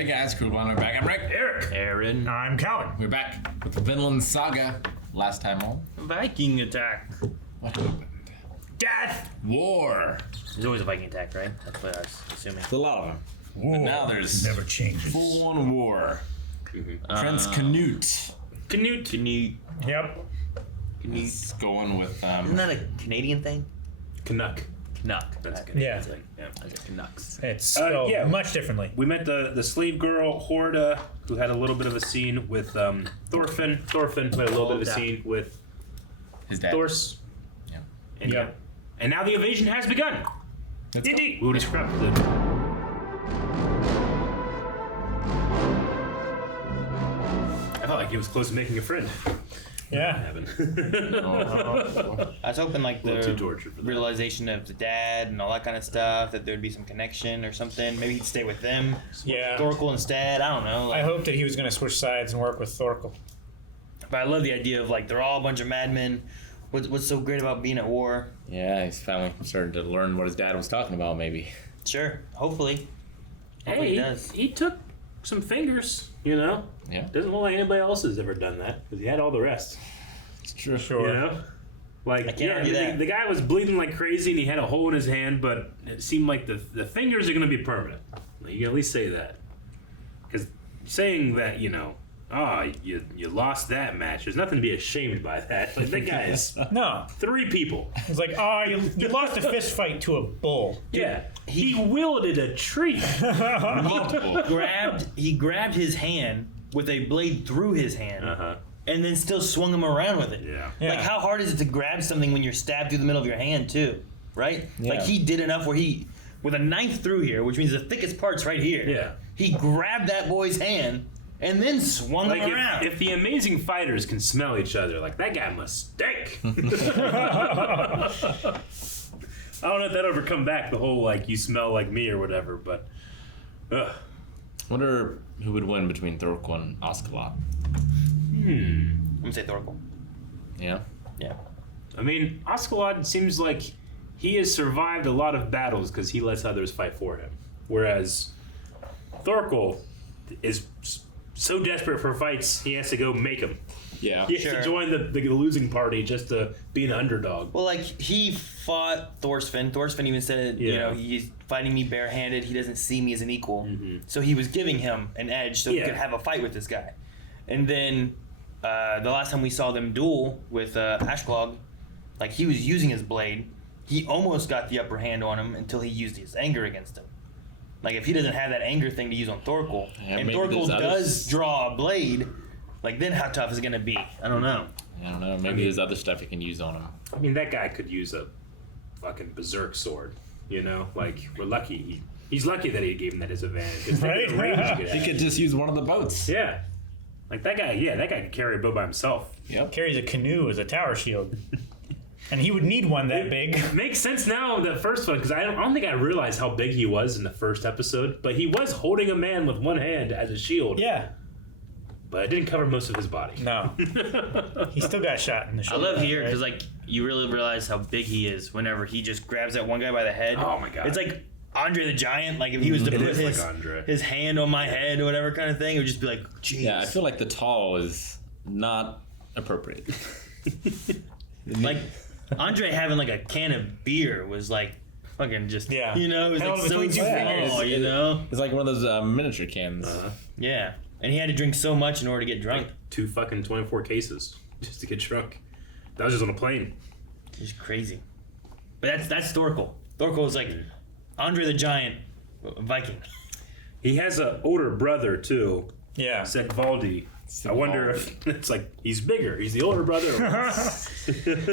Hey guys, cool one. We're back. I'm Rick. Eric. Aaron. I'm Calvin. We're back with the Vinland Saga. Last time on. Viking attack. What happened? Death! War. There's always a Viking attack, right? That's what I was assuming. There's a lot of them. War But now there's never changes. full-on war. Prince Canute. Canute. Yep. He's going with Isn't that a Canadian thing? Canuck. Canuck. That's Okay. good. Yeah. Yeah. Like a Canucks. It's spelled yeah. much differently. We met the slave girl Horda, who had a little bit of a scene with Thorfinn. Thorfinn had a little bit of a scene with his dad. Thors. Yeah. And Yep. and now the invasion has begun. Let's go. Indeed. We will describe it. I felt like he was close to making a friend. Yeah. Heaven. I was hoping like little too the tortured for that. realization of the dad and all that kind of stuff, that there'd be some connection or something. Maybe he'd stay with them. Yeah. Thorkell instead. I don't know. I hoped that he was going to switch sides and work with Thorkell. But I love the idea of like they're all a bunch of madmen. What's so great about being at war? Yeah, he's finally starting to learn what his dad was talking about, maybe. Sure. Hopefully. Hopefully Hey, he does. he took some fingers, you know? Yeah. Doesn't look like anybody else has ever done that, because he had all the rest. It's true. Sure. You know? Like, I can't argue that. the guy was bleeding like crazy and he had a hole in his hand, but it seemed like the fingers are going to be permanent. Like, you can at least say that. Because saying that, you know, you lost that match, there's nothing to be ashamed by that. Like, that guy is No. 3 people. It's like, you lost a fist fight to a bull. Yeah. He wielded a tree. Multiple. He grabbed his hand with a blade through his hand. Uh-huh. And then still swung him around with it. Yeah. Yeah. Like, how hard is it to grab something when you're stabbed through the middle of your hand, too? Right? Yeah. Like, he did enough where with a knife through here, which means the thickest part's right here. Yeah. He grabbed that boy's hand and then swung Like, him around. if the amazing fighters can smell each other, like, that guy must stink. I don't know if that'll ever come back, the whole, like, you smell like me or whatever, but... Ugh. Wonder who would win between Thorkell and Askeladd. I'm going to say Thorkell. Yeah. Yeah. I mean, Askeladd seems like he has survived a lot of battles because he lets others fight for him. Whereas Thorkell is so desperate for fights, he has to go make them. Yeah. He has Sure. to join the losing party just to be an underdog. Well, like, he fought Thorfinn. Thorfinn even said, you Yeah. know, he's fighting me barehanded. He doesn't see me as an equal. So he was giving him an edge so he Yeah. could have a fight with this guy. And then the last time we saw them duel with Ashklog, like, he was using his blade. He almost got the upper hand on him until he used his anger against him. Like, if he doesn't have that anger thing to use on Thorkell, Yeah, and maybe Thorkell there's does others. draw a blade, like, then how tough is it going to be? I don't know. I don't know. Maybe there's other stuff he can use on him. I mean, that guy could use a fucking berserk sword, you know? Like, we're lucky. He's lucky that he gave him that disadvantage. 'Cause think of the Right? range he could He have. could just use one of the boats. Yeah. Like, that guy could carry a boat by himself. Yep. Carries a canoe as a tower shield. And he would need one that big. Makes sense now, the first one, because I don't think I realized how big he was in the first episode, but he was holding a man with one hand as a shield, Yeah. but it didn't cover most of his body. No. He still got shot in the I shoulder. love here right? because like you really realize how big he is whenever he just grabs that one guy by the head. Oh my God. It's like Andre the Giant. Like if he was to It put is his, like Andre. his hand on my head or whatever kind of thing, it would just be like, jeez. Yeah, I feel like the tall is not appropriate. Like Andre having like a can of beer was like fucking just Yeah. you know, it was Held like so between two fingers. small, you know. It's like one of those miniature cans. Yeah, and he had to drink so much in order to get drunk. 2 fucking 24 cases just to get drunk. That was just on a plane. It's crazy. But that's Thorkell. Thorkell is like Andre the Giant, Viking. He has an older brother, too, Yeah. Segvaldi. I wonder if it's like he's bigger. He's the older brother.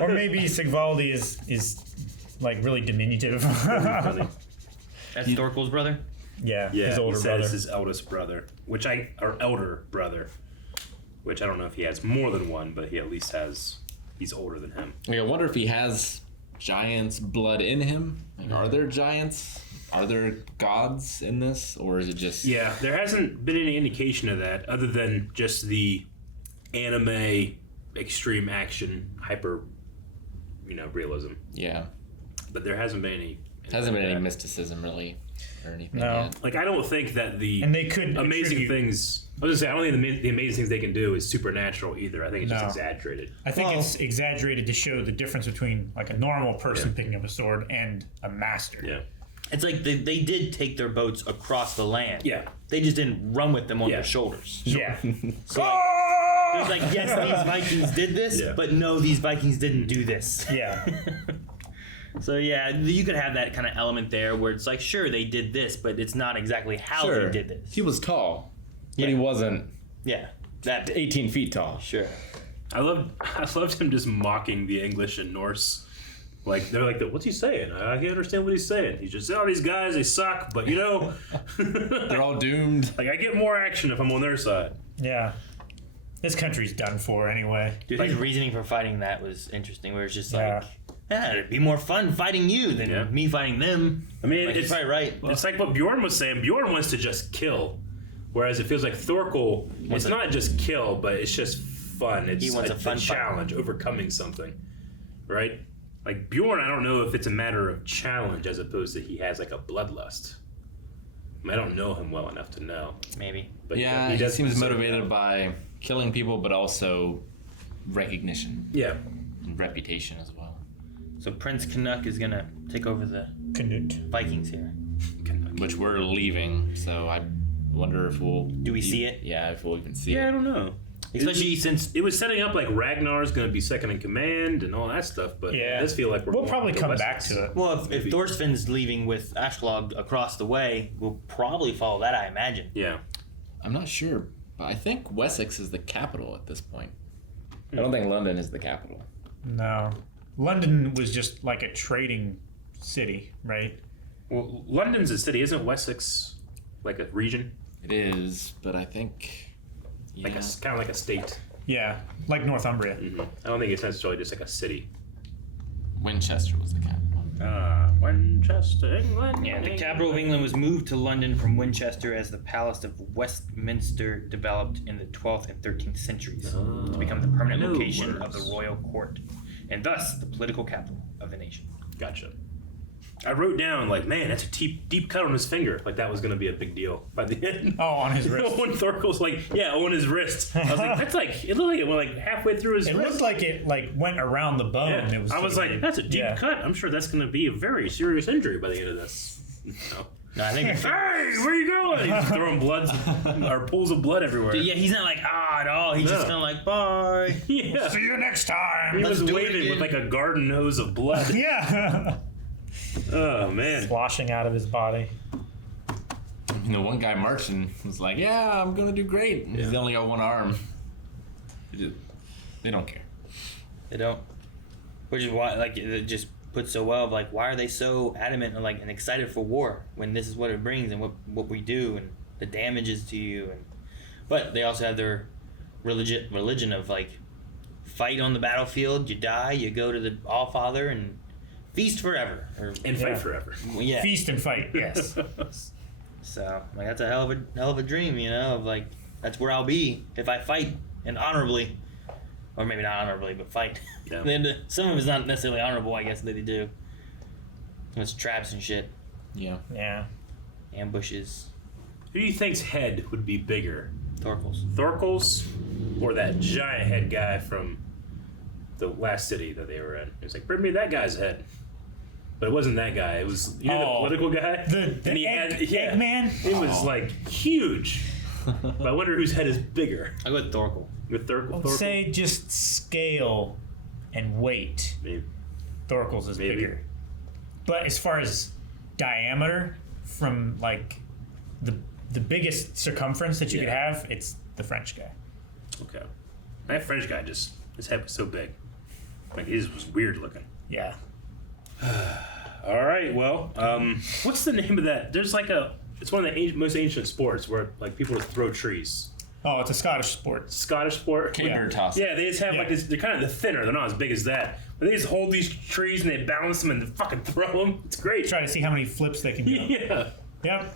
Or maybe Sigvaldi is like really diminutive. Funny. That's Thorkell's brother. Yeah, Yeah, his older he says brother. his eldest brother, or elder brother, which I don't know if he has more than one, but he at least he's older than him. Like, I wonder if he has giants' blood in him. Like, are there giants? Are there gods in this, or is it just? Yeah, there hasn't been any indication of that other than just the anime extreme action hyper, realism. Yeah. But there hasn't been any. Hasn't been any mysticism really. or anything No. yet. Like, I don't think that the And they could amazing attribute- things. I was gonna say, I don't think the amazing things they can do is supernatural either. I think it's just No. exaggerated. I think Well- it's exaggerated to show the difference between like a normal person picking up a sword and a master. Yeah. It's like they did take their boats across the land. Yeah. They just didn't run with them on Yeah. their shoulders. Yeah. So like, there's like, yes, these Vikings did this, Yeah. but no, these Vikings didn't do this. Yeah. So yeah, you could have that kind of element there where it's like, sure, they did this, but it's not exactly how they did this. He was tall, but Yeah. he wasn't Yeah, that 18 feet tall. sure. I loved him just mocking the English and Norse. Like, they're like, what's he saying? I can't understand what he's saying. He's just, oh, these guys, they suck, but you know. They're all doomed. Like, I get more action if I'm on their side. Yeah. This country's done for anyway. Dude, his reasoning for fighting that was interesting. Where it's just like, Yeah. yeah, it'd be more fun fighting you than Yeah. me fighting them. I mean, Like, he's it's probably right. It's like what Bjorn was saying. Bjorn wants to just kill, whereas it feels like Thorkell. It's a- not just kill, but it's just fun. It's He wants a fun fight. challenge, overcoming something, right? Like Bjorn, I don't know if it's a matter of challenge as opposed to he has like a bloodlust. I don't know him well enough to know, Maybe. but Yeah, he does seems deserve motivated that. by killing people, but also recognition Yeah, and reputation as well. So Prince Canuck is gonna take over the Canute. Vikings here. Which we're leaving, so I wonder if we'll. Do we see it? Yeah, if we'll even see yeah. I it. don't know. Especially since It was setting up like Ragnar's going to be second in command and all that stuff, but Yeah. it does feel like we're We'll going probably to come Wessex. back to it. well, if Maybe. Thorfinn's leaving with Ashklog across the way, we'll probably follow that. I imagine. Yeah. I'm not sure, but I think Wessex is the capital at this point. I don't think London is the capital. No. London was just like a trading city, right? Well, London's a city, isn't Wessex like a region? It is, but I think. Like Yeah. kind of like a state. Yeah. Like Northumbria. I don't think it's necessarily just like a city. Winchester was the capital. Winchester, England. Yeah, the capital of England was moved to London from Winchester as the Palace of Westminster developed in the 12th and 13th centuries to become the permanent no location of words. the royal court, and thus the political capital of the nation. Gotcha. I wrote down like, man, that's a deep cut on his finger. Like that was gonna be a big deal by the end. Oh, on his wrist. When Thorkell's like, yeah, on his wrist. I was like, that's like, it looked like it went like halfway through his It wrist. looked like it like went around the bone. Yeah. It was I was like, that's a deep yeah. cut. I'm sure that's gonna be a very serious injury by the end of this. No. No, I think. Hey, where you going? He's just throwing blood or pools of blood everywhere. Yeah, he's not like at all. He's just No. kind of like bye. Yeah. See you next time. He Let's was do it waving again. with like a garden hose of blood. Yeah. Oh man. Washing out of his body. You know, one guy marching was like, "Yeah, I'm gonna do great." And He's only got one arm. They don't care. They don't. Which is why, like, it just puts so well of like, why are they so adamant and like and excited for war when this is what it brings and what we do and the damages to you and, but they also have their religion of like, fight on the battlefield, you die, you go to the Allfather and feast forever. Or, And Yeah. fight forever. yeah. Feast and fight. Yes. So like that's a hell of a dream, you know, of like that's where I'll be if I fight and honorably, or maybe not honorably, but fight. Yeah. Then some of it's not necessarily honorable, I guess that they do. It's traps and shit, Yeah. Yeah. ambushes, Who do you think's head would be bigger? Thorkell's. Thorkell's or that giant head guy from the last city that they were in? It was like, bring me that guy's head. But it wasn't that guy. It was, you know, the Oh. political guy? The And he egg, had- yeah. Eggman. It was like huge. But I wonder whose head is bigger. I go with Thorkell. With I Thorkell? would say just scale and weight. Maybe. Thorkell's is Maybe. bigger. But as far as diameter, from like the biggest circumference that you could Yeah. have, it's the French guy. Okay. That French guy just, his head was so big. Like, his was weird looking. Yeah. All right, well, what's the name of that? There's like it's one of the most ancient sports where like people just throw trees. Oh, it's a Scottish sport. Scottish sport. Caber toss. Yeah, they just have Yeah. like this. They're kind of thinner. They're not as big as that. But they just hold these trees and they balance them and they fucking throw them. It's great. Try to see how many flips they can do. Yeah. Yep.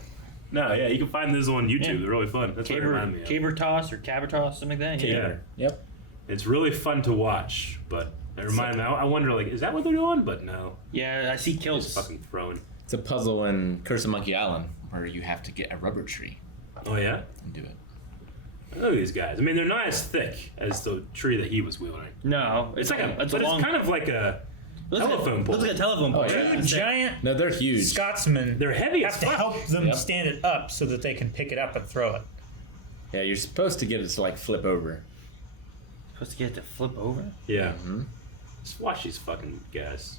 No, yeah, you can find those on YouTube. Yeah. They're really fun. That's what it reminded me of. Caber toss or caber toss, something like that. Yeah. Yep. It's really fun to watch, but it reminded me. I wonder, like, is that what they're doing? But no, Yeah, I see just kilts. fucking throwing. It's a puzzle in Curse of Monkey Island where you have to get a rubber tree Oh yeah. and do it. Look at these guys. I mean, they're not as thick as the tree that he was wielding. No, It's like a, it's but a long. it's kind of like a telephone pole. Looks like a telephone pole. Oh, yeah. Two giant No, they're huge. Scotsmen They're heavy have as to fuck. help them Yep. stand it up so that they can pick it up and throw it. Yeah, you're supposed to get it to like flip over. Supposed to get it to flip over. Yeah. Just watch these fucking guys.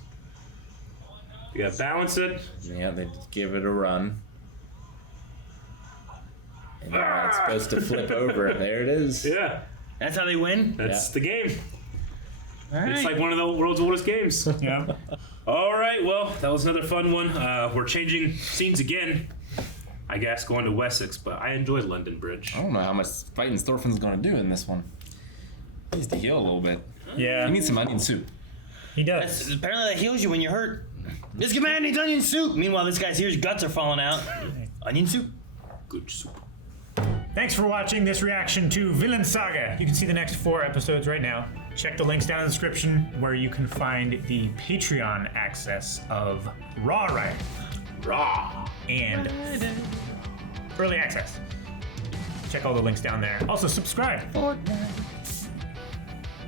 You gotta balance it. Yeah, they give it a run. And now it's supposed to flip over. There it is. Yeah. That's how they win. That's the game. All right. It's like one of the world's oldest games. Yeah. All right, well, that was another fun one. We're changing scenes again. I guess going to Wessex, but I enjoyed London Bridge. I don't know how much fighting Thorfinn's going to do in this one. He needs to heal a little bit. Yeah. He needs some onion soup. He does. Apparently that heals you when you're hurt. This command needs onion soup. Meanwhile, this guy's here's guts are falling out. Onion soup. Good soup. Thanks for watching this reaction to Vinland Saga. You can see the next 4 episodes right now. Check the links down in the description where you can find the Patreon access of Raw Riot Raw. and Early Access. Check all the links down there. Also, subscribe. Fortnite.